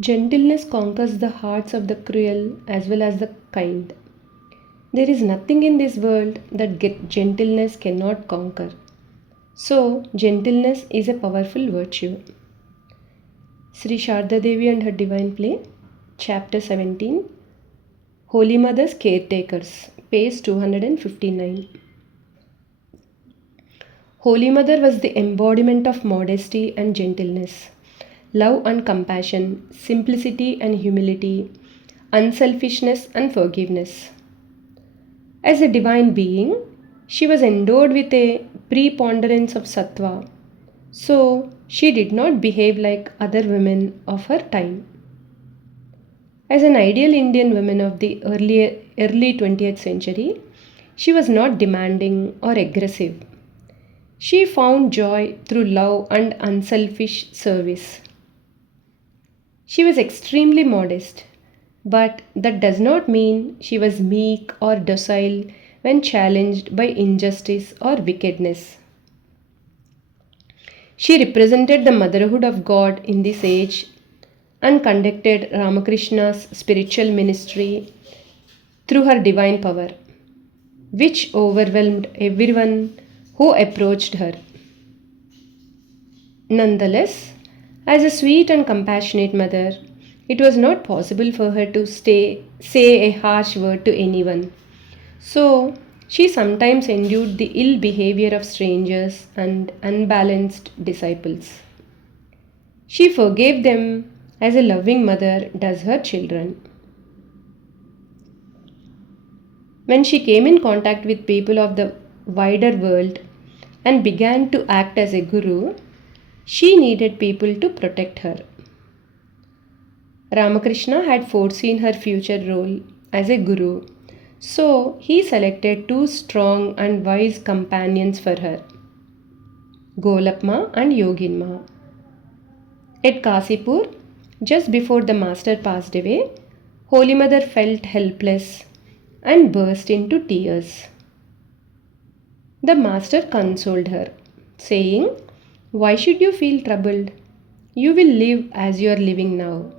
Gentleness conquers the hearts of the cruel as well as the kind. There is nothing in this world that gentleness cannot conquer. So, gentleness is a powerful virtue. Sri Sharda Devi and her divine play, Chapter 17, Holy Mother's Caretakers, page 259. Holy Mother was the embodiment of modesty and gentleness, love and compassion, simplicity and humility, unselfishness and forgiveness. As a divine being, she was endowed with a preponderance of sattva, so she did not behave like other women of her time. As an ideal Indian woman of the early 20th century, she was not demanding or aggressive. She found joy through love and unselfish service. She was extremely modest, but that does not mean she was meek or docile when challenged by injustice or wickedness. She represented the motherhood of God in this age and conducted Ramakrishna's spiritual ministry through her divine power, which overwhelmed everyone who approached her. Nonetheless, as a sweet and compassionate mother, it was not possible for her to say a harsh word to anyone. So, she sometimes endured the ill behavior of strangers and unbalanced disciples. She forgave them as a loving mother does her children. When she came in contact with people of the wider world and began to act as a guru, she needed people to protect her. Ramakrishna had foreseen her future role as a guru, so he selected two strong and wise companions for her, Golapma and Yoginma. At Kasipur, just before the master passed away, Holy Mother felt helpless and burst into tears. The master consoled her, saying, "Why should you feel troubled? You will live as you are living now.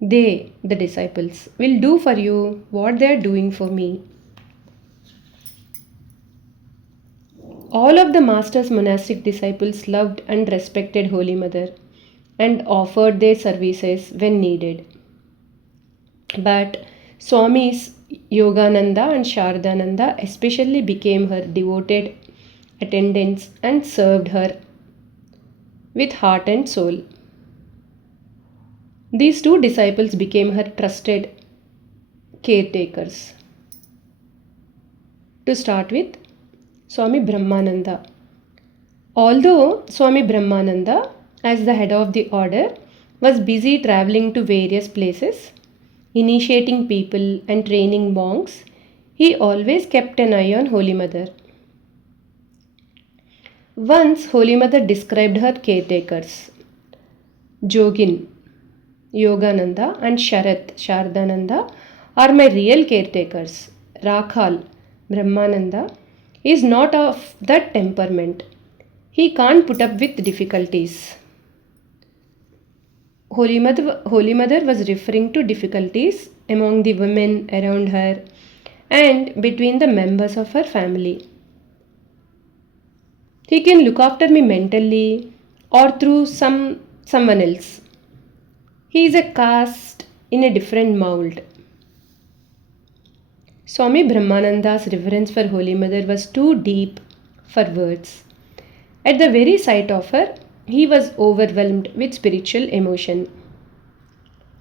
They, the disciples, will do for you what they are doing for me." All of the master's monastic disciples loved and respected Holy Mother and offered their services when needed. But Swamis Yogananda and Shardananda especially became her devoted attendants and served her with heart and soul. These two disciples became her trusted caretakers. To start with, Swami Brahmananda. Although Swami Brahmananda, as the head of the order, was busy traveling to various places, initiating people and training monks, he always kept an eye on Holy Mother. Once Holy Mother described her caretakers, Jogin, Yogananda and Sharat, Shardananda, are my real caretakers. Rakhal, Brahmananda, is not of that temperament. He can't put up with difficulties. Holy Mother was referring to difficulties among the women around her and between the members of her family. He can look after me mentally or through someone else. He is a cast in a different mold. Swami Brahmananda's reverence for Holy Mother was too deep for words. At the very sight of her, he was overwhelmed with spiritual emotion.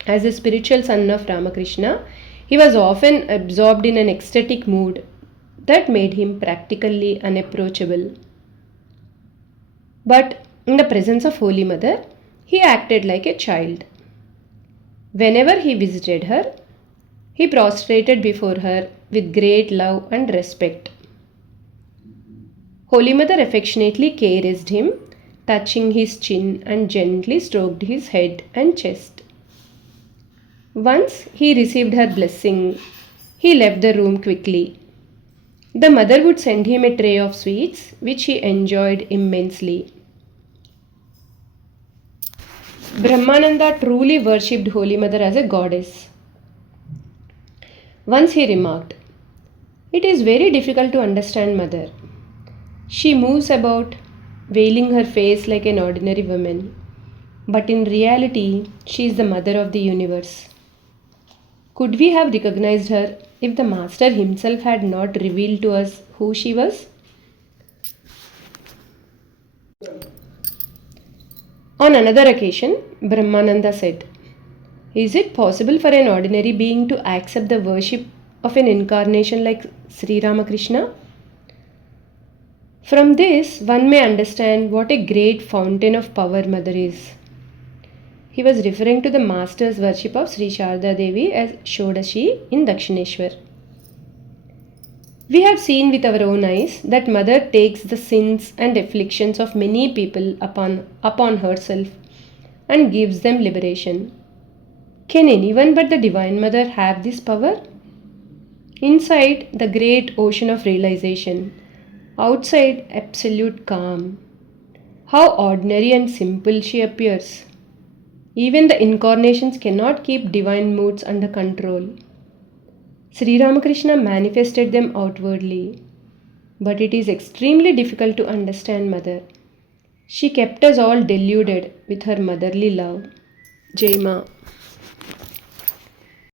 As a spiritual son of Ramakrishna, he was often absorbed in an ecstatic mood that made him practically unapproachable. But in the presence of Holy Mother, he acted like a child. Whenever he visited her, he prostrated before her with great love and respect. Holy Mother affectionately caressed him, touching his chin and gently stroked his head and chest. Once he received her blessing, he left the room quickly. The mother would send him a tray of sweets, which he enjoyed immensely. Brahmananda truly worshipped Holy Mother as a goddess. Once he remarked, "It is very difficult to understand Mother. She moves about, veiling her face like an ordinary woman, but in reality, she is the Mother of the universe." Could we have recognized her if the Master himself had not revealed to us who she was? On another occasion, Brahmananda said, "Is it possible for an ordinary being to accept the worship of an incarnation like Sri Ramakrishna?" From this, one may understand what a great fountain of power Mother is. He was referring to the Master's worship of Sri Sharda Devi as Shodashi in Dakshineshwar. We have seen with our own eyes that Mother takes the sins and afflictions of many people upon herself and gives them liberation. Can anyone but the Divine Mother have this power? Inside the great ocean of realization, outside absolute calm. How ordinary and simple she appears. Even the incarnations cannot keep divine moods under control. Sri Ramakrishna manifested them outwardly, but it is extremely difficult to understand Mother. She kept us all deluded with her motherly love. Jai Ma.